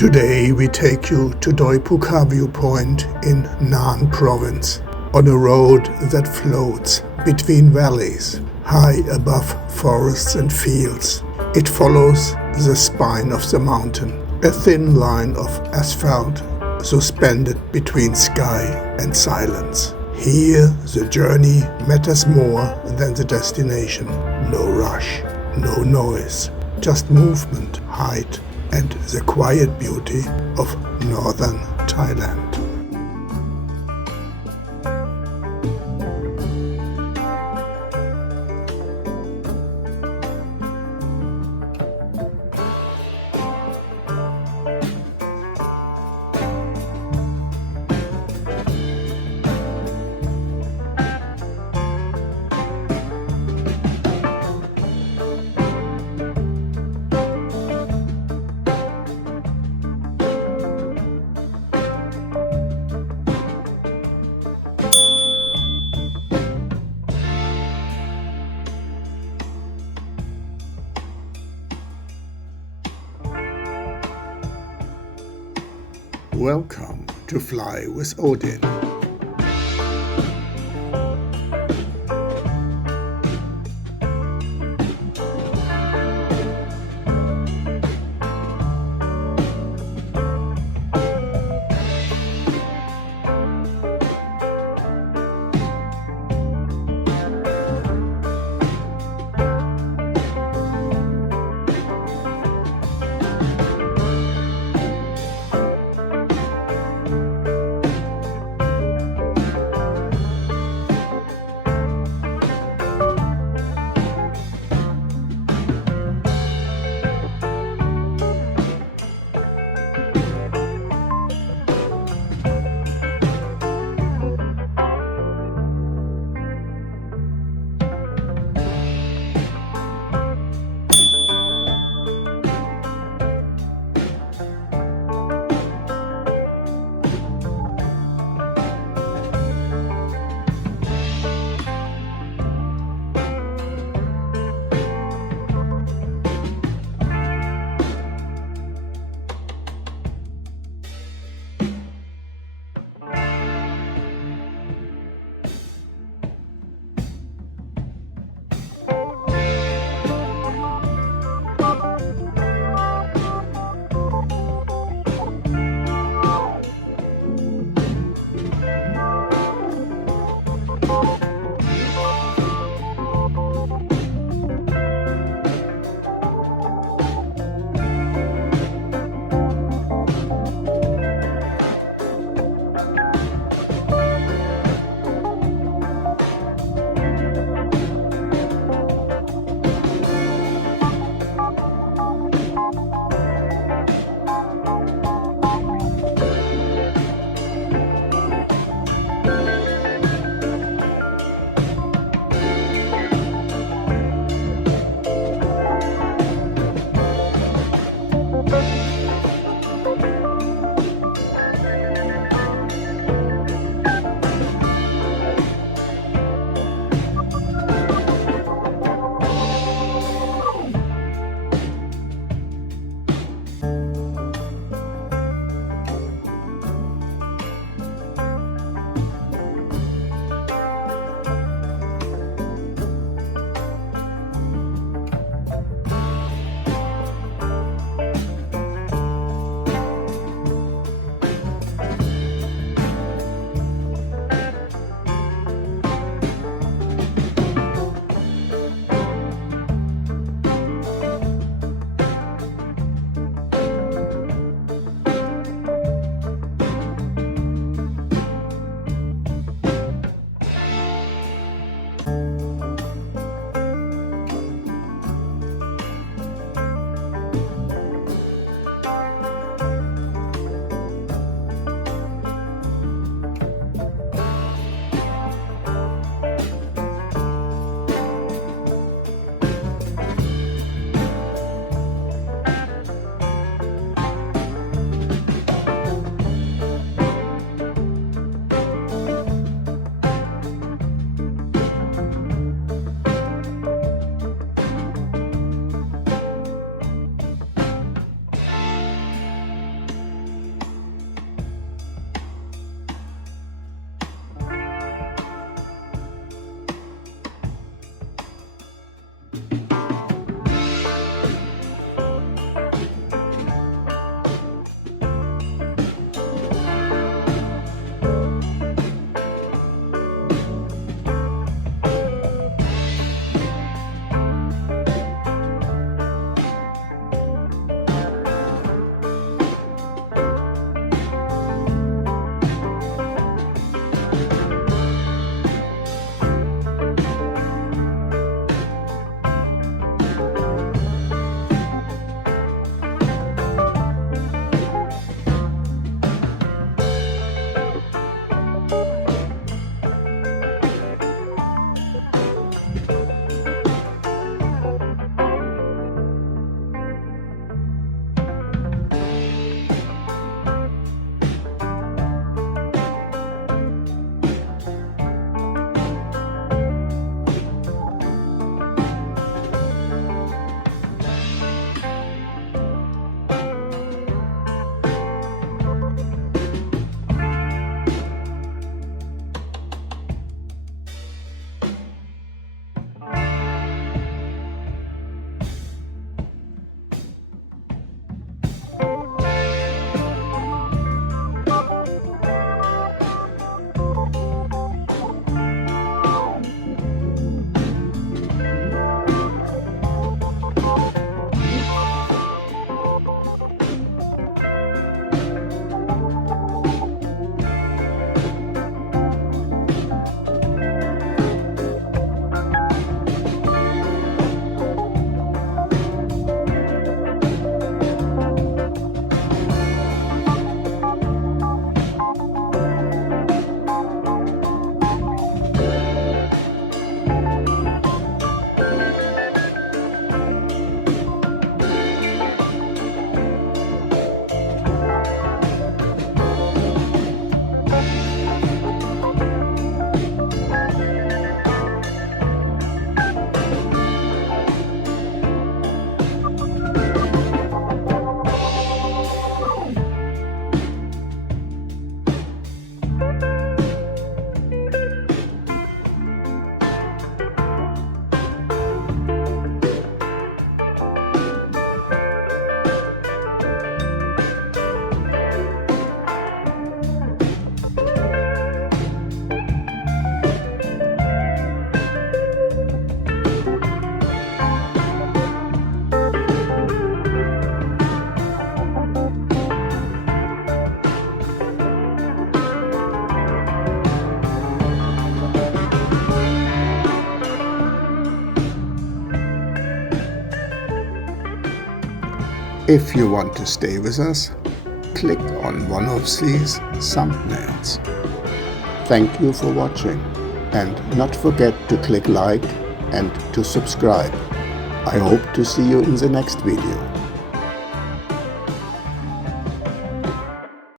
Today we take you to Doi Phu Kha viewpoint in Nan Province, on a road that floats between valleys, high above forests and fields. It follows the spine of the mountain, a thin line of asphalt suspended between sky and silence. Here the journey matters more than the destination. No rush, no noise, just movement, height, and the quiet beauty of northern Thailand. Welcome to Fly with Odin. If you want to stay with us, click on one of these thumbnails. Thank you for watching, and not forget to click like and to subscribe. I hope to see you in the next video.